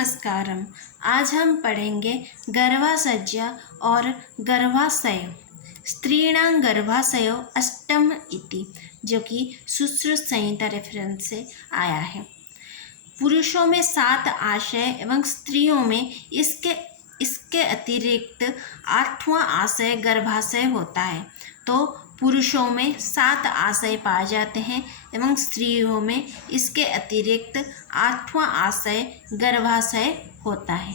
नमस्कारम। आज हम पढ़ेंगे गर्भासज्जा और गर्भाशय। स्त्रीणां गर्भाशयो अष्टम इति, जो कि सुश्रुत संहिता रेफरेंस से आया है। पुरुषों में 7 आशय एवं स्त्रियों में इसके अतिरिक्त 8वां आशय गर्भाशय होता है। तो पुरुषों में 7 आशय पाए जाते हैं एवं स्त्रियों में इसके अतिरिक्त 8वां आशय गर्भाशय होता है।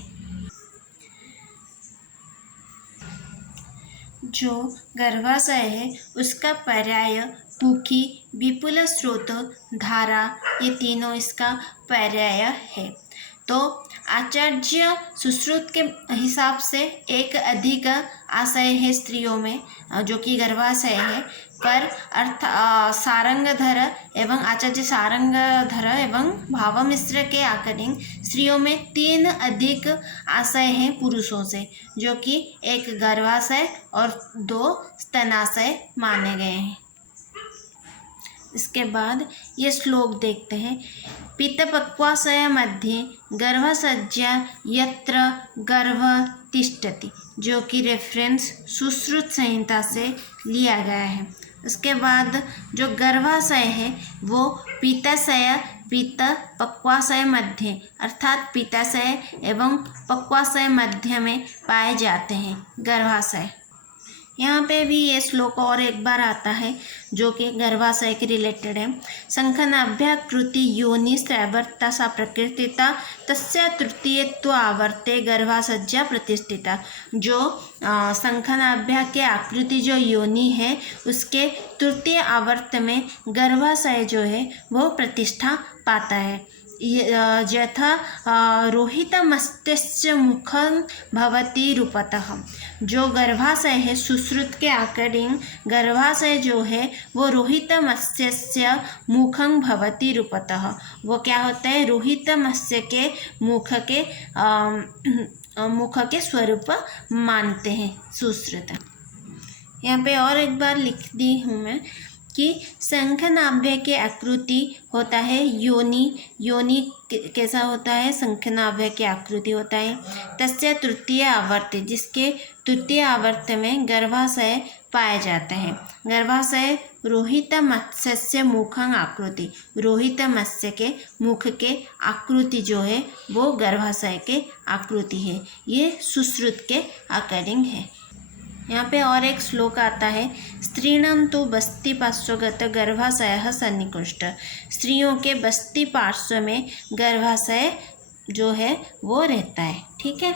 जो गर्भाशय है उसका पर्याय कुकी, विपुल स्रोत, धारा, ये तीनों इसका पर्याय है। तो आचार्य सुश्रुत के हिसाब से एक अधिक आशय है स्त्रियों में, जो कि गर्भाशय है, पर सारंगधर एवं आचार्य सारंगधर एवं भावमिश्र के अकॉर्डिंग स्त्रियों में 3 अधिक आशय हैं पुरुषों से, जो कि एक गर्भाशय और 2 स्तनाशय माने गए हैं। इसके बाद ये श्लोक देखते हैं। पितपक्वाशय मध्ये गर्भसज्जा यत्र गर्भ तिष्ठति, जो कि रेफरेंस सुश्रुत संहिता से लिया गया है। उसके बाद जो गर्भाशय है वो पित्ताशय, पित्त पक्वाशय मध्य अर्थात पित्ताशय एवं पक्वाशय मध्य में पाए जाते हैं गर्भाशय। यहाँ पे भी ये श्लोक और एक बार आता है जो कि गर्भाशय के रिलेटेड है। संखनाभ्याकृति योनि श्रैवर्ता सा प्रकृतिता तस्य तृतीयत्व आवर्ते गर्भासज्जा प्रतिष्ठिता। जो संखनाभ्या के आकृति जो योनि है उसके तृतीय आवर्त में गर्भाशय जो है वो प्रतिष्ठा पाता है। यथा रोहितमस्त्यस्य मुखं भवति रूपतः। जो गर्भाशय है सुश्रुत के अकॉर्डिंग गर्भाशय जो है वो रोहितमस्त्यस्य मुखं भवति रूपतः। वो क्या होता है? रोहितमत्स्य के मुख के स्वरूप मानते हैं सुश्रुत। यहाँ पे और एक बार लिख दी हूँ मैं कि शंखनाभ्य के आकृति होता है योनि कैसा होता है? शंखनाभ्य की आकृति होता है। तस्य तृतीय आवर्त, जिसके तृतीय आवर्त में गर्भाशय पाया जाता है। गर्भाशय रोहित मत्स्य मुखं आकृति, रोहित मत्स्य के मुख के आकृति जो है वो गर्भाशय के आकृति है। ये सुश्रुत के अकॉर्डिंग है। यहाँ पे और एक श्लोक आता है। स्त्रीणां तो बस्ती पार्श्वगत गर्भाशय सन्निकृष्ट। स्त्रियों के बस्ती पार्श्व में गर्भाशय जो है वो रहता है। ठीक है।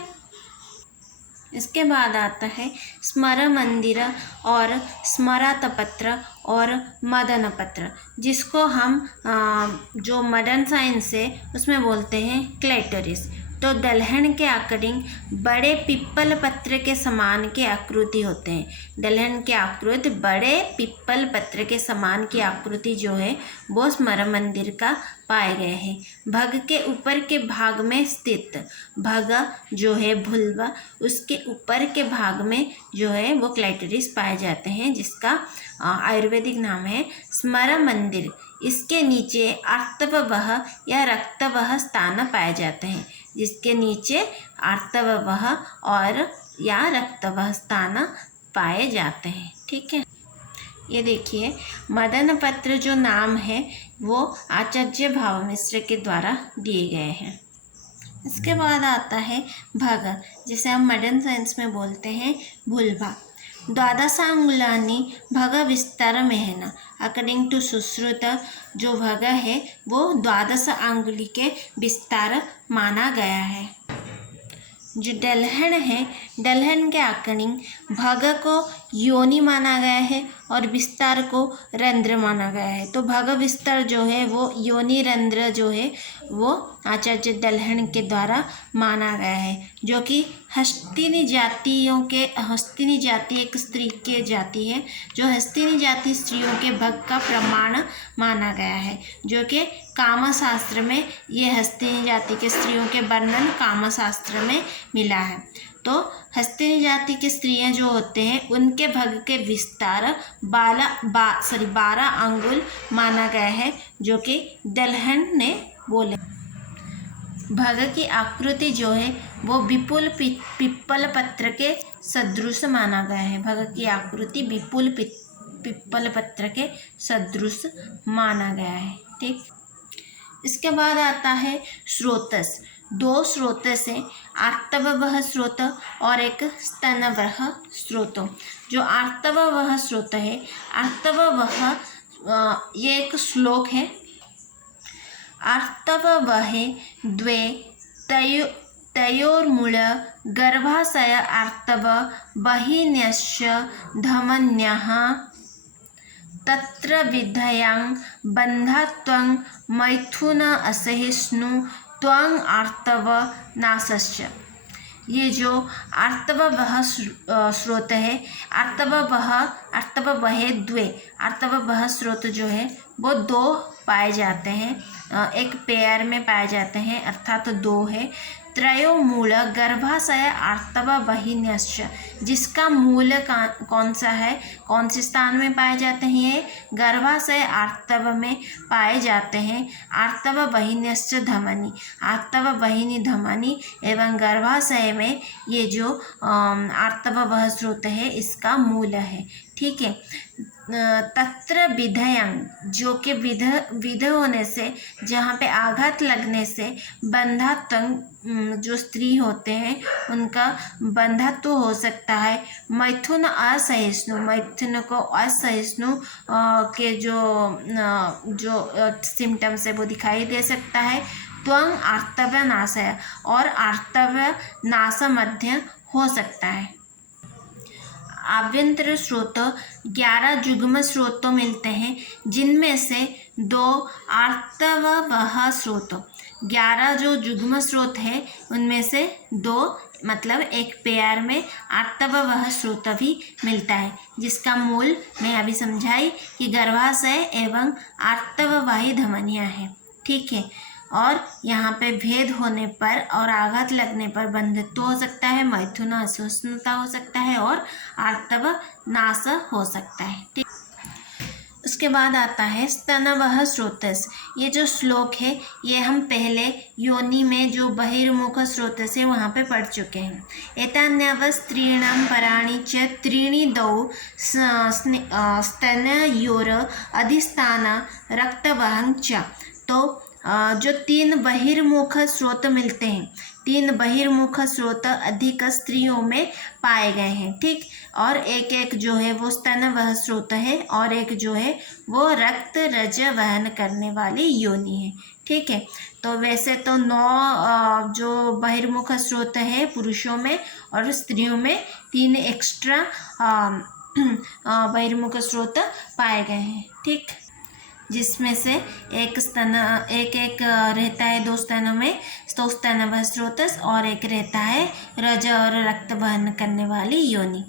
इसके बाद आता है स्मर मंदिर और स्मरातपत्र और मदन पत्र, जिसको हम जो मॉडर्न साइंस है उसमें बोलते हैं क्लेटोरिस। तो दलहन के अकॉर्डिंग बड़े पिप्पल पत्र के समान के आकृति होते हैं। दलहन के आकृति बड़े पिप्पल पत्र के समान की आकृति जो है वो स्मर मंदिर का पाए गए हैं। भग के ऊपर के भाग में स्थित, भग जो है भुल्वा, उसके ऊपर के भाग में जो है वो क्लाइटोरिस पाए जाते हैं, जिसका आयुर्वेदिक नाम है स्मर मंदिर। इसके नीचे आर्तववह या रक्तवह स्थान पाए जाते हैं, जिसके नीचे आर्तववह और या रक्तवह स्थान पाए जाते हैं। ठीक है। ये देखिए मदन पत्र जो नाम है वो आचार्य भावमिश्र के द्वारा दिए गए हैं। इसके बाद आता है भग, जिसे हम मॉडर्न साइंस में बोलते हैं भुल्भा। द्वादशांगुलानि भग विस्तार मेहना। अकॉर्डिंग टू सुश्रुत जो भग है वो 12 अंगुली के विस्तार माना गया है। जो दलहन है, दलहन के अकॉर्डिंग भग को योनि माना गया है और विस्तार को रंध्र माना गया है। तो भग विस्तार जो है वो योनि रंध्र जो है वो आचार्य दलहन के द्वारा माना गया है, जो कि हस्तिनी जाति एक स्त्री के जाति है, जो हस्तिनी जाति स्त्रियों के भग का प्रमाण माना गया है, जो कि कामशास्त्र में ये हस्तिनी जाति के स्त्रियों के वर्णन कामशास्त्र में मिला है। तो हस्तिनी जाति की स्त्रियां जो होते हैं उनके भग के विस्तार 12 अंगुल माना गया है, जो कि दलहन ने बोले। भग की आकृति जो है वो विपुल पिप्पल पत्र के सदृश माना गया है। भग की आकृति विपुल पिप्पल पत्र के सदृश माना गया है। ठीक, इसके बाद आता है स्रोतस। दो स्रोतस है, आर्तववह स्रोत और एक स्तनवह स्रोत। जो आर्तववह स्रोत है, आर्तववह ये एक श्लोक है। आर्तववहे द्वे तयोर्मूल गर्भाशय आर्तव बहिन्यश्च धमन्यः तत्र विधयां बन्धात्वं मैथुन असहिष्णु त्वं आर्तव नासश्च। ये जो आर्तववह स्रोत है, आर्तववहे द्वे, आर्तववह स्रोत जो है वो दो पाए जाते हैं, एक पेयर में पाए जाते हैं, अर्थात दो है। त्रयो मूल गर्भाशय आर्तव बहिन्यश्च, जिसका मूल कौन सा है, कौन से स्थान में पाए जाते हैं, ये गर्भाशय आर्तव में पाए जाते हैं। आर्तव बहिन्यश्च धमनी, आर्तव बहिनी धमनी एवं गर्भाशय में ये जो आर्तववह स्रोत है इसका मूल है। ठीक है, तत्र विधयं, जो कि विध होने से, जहाँ पे आघात लगने से, बंधात्व, जो स्त्री होते हैं उनका बंधात्व हो सकता है। मैथुन असहिष्णु, मैथुन को असहिष्णु के जो सिम्टम्स है वो दिखाई दे सकता है। त्वं आर्तव नाशय, और आर्तव नाश मध्य हो सकता है। आभ्यंतर स्रोत 11 युग्म स्रोत मिलते हैं, जिनमें से 2 आर्तववह स्रोत, 11 जो युग्म स्रोत है उनमें से 2 मतलब एक पेयर में आर्तववह स्रोत भी मिलता है, जिसका मूल मैं अभी समझाई कि गर्भाशय एवं आर्तववाही धमनियाँ हैं। ठीक है, और यहाँ पे भेद होने पर और आघात लगने पर बंधित्व हो सकता है, मैथुन असहिष्णुता हो सकता है और आर्तव नाश हो सकता है। ठीक, उसके बाद आता है स्तनवह स्रोतस। ये जो श्लोक है ये हम पहले योनि में जो बहिर्मुख स्रोतस है वहाँ पे पढ़ चुके हैं। एतान्यव स्त्रीणां पराणि च त्रीणि दौ स्तनयोर अधिष्ठान रक्तवहं च। तो जो 3 बहिर्मुख स्रोत मिलते हैं, 3 बहिर्मुख स्रोत अधिक स्त्रियों में पाए गए हैं। ठीक, और एक जो है वो स्तनवह स्रोत है और एक जो है वो रक्त रज वहन करने वाली योनि है। ठीक है, तो वैसे तो 9 जो बहिर्मुख स्रोत है पुरुषों में और स्त्रियों में 3 एक्स्ट्रा बहिर्मुख स्रोत पाए गए हैं। ठीक, जिसमें से एक रहता है 2 स्तनों में, तो स्तनवह स्रोतस, और एक रहता है रज और रक्त वहन करने वाली योनि।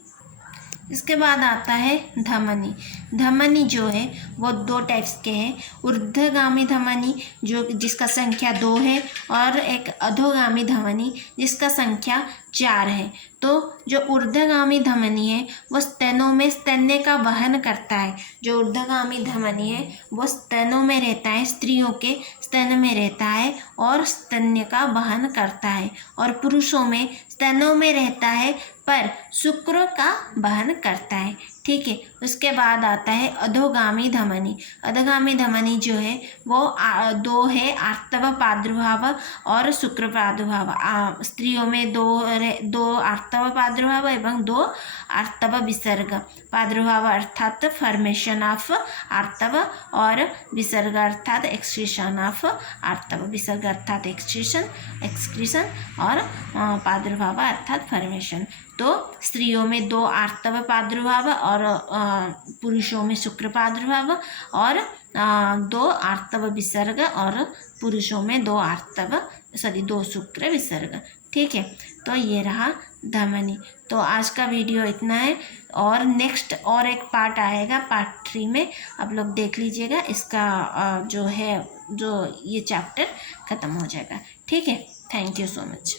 इसके बाद आता है धमनी। धमनी जो है वो 2 टाइप्स के हैं, ऊर्ध्वगामी धमनी जिसका संख्या 2 है और एक अधोगामी धमनी जिसका संख्या 4 है। तो जो ऊर्ध्वगामी धमनी है वो स्तनों में स्तन्य का वहन करता है। जो ऊर्ध्वगामी धमनी है वो स्तनों में रहता है, स्त्रियों के स्तन में रहता है और स्तन्य का वहन करता है, और पुरुषों में स्तनों में रहता है पर शुक्र का वहन करता है। ठीक है, उसके बाद आता है अधोगामी धमनी। अधोगामी धमनी जो है वो 2 है, आर्तव प्रादुर्भाव और शुक्र प्रादुर्भाव। स्त्रियों में 2 आर्तव प्रादुर्भाव एवं 2 आर्तव विसर्ग प्रादुर्भाव, अर्थात फॉर्मेशन ऑफ आर्तव, और विसर्ग अर्थात एक्सक्रीशन ऑफ आर्तव। विसर्ग अर्थात एक्सक्रीशन और प्रादुर्भाव अर्थात फॉर्मेशन। तो स्त्रियों में 2 आर्तव प्रादुर्भाव और पुरुषों में शुक्र प्रादुर्भाव, और 2 आर्तव विसर्ग और पुरुषों में 2 शुक्र विसर्ग। ठीक है, तो ये रहा धमनी। तो आज का वीडियो इतना है, और नेक्स्ट और एक पार्ट आएगा, पार्ट 3 में आप लोग देख लीजिएगा। इसका जो ये चैप्टर ख़त्म हो जाएगा। ठीक है, थैंक यू सो मच।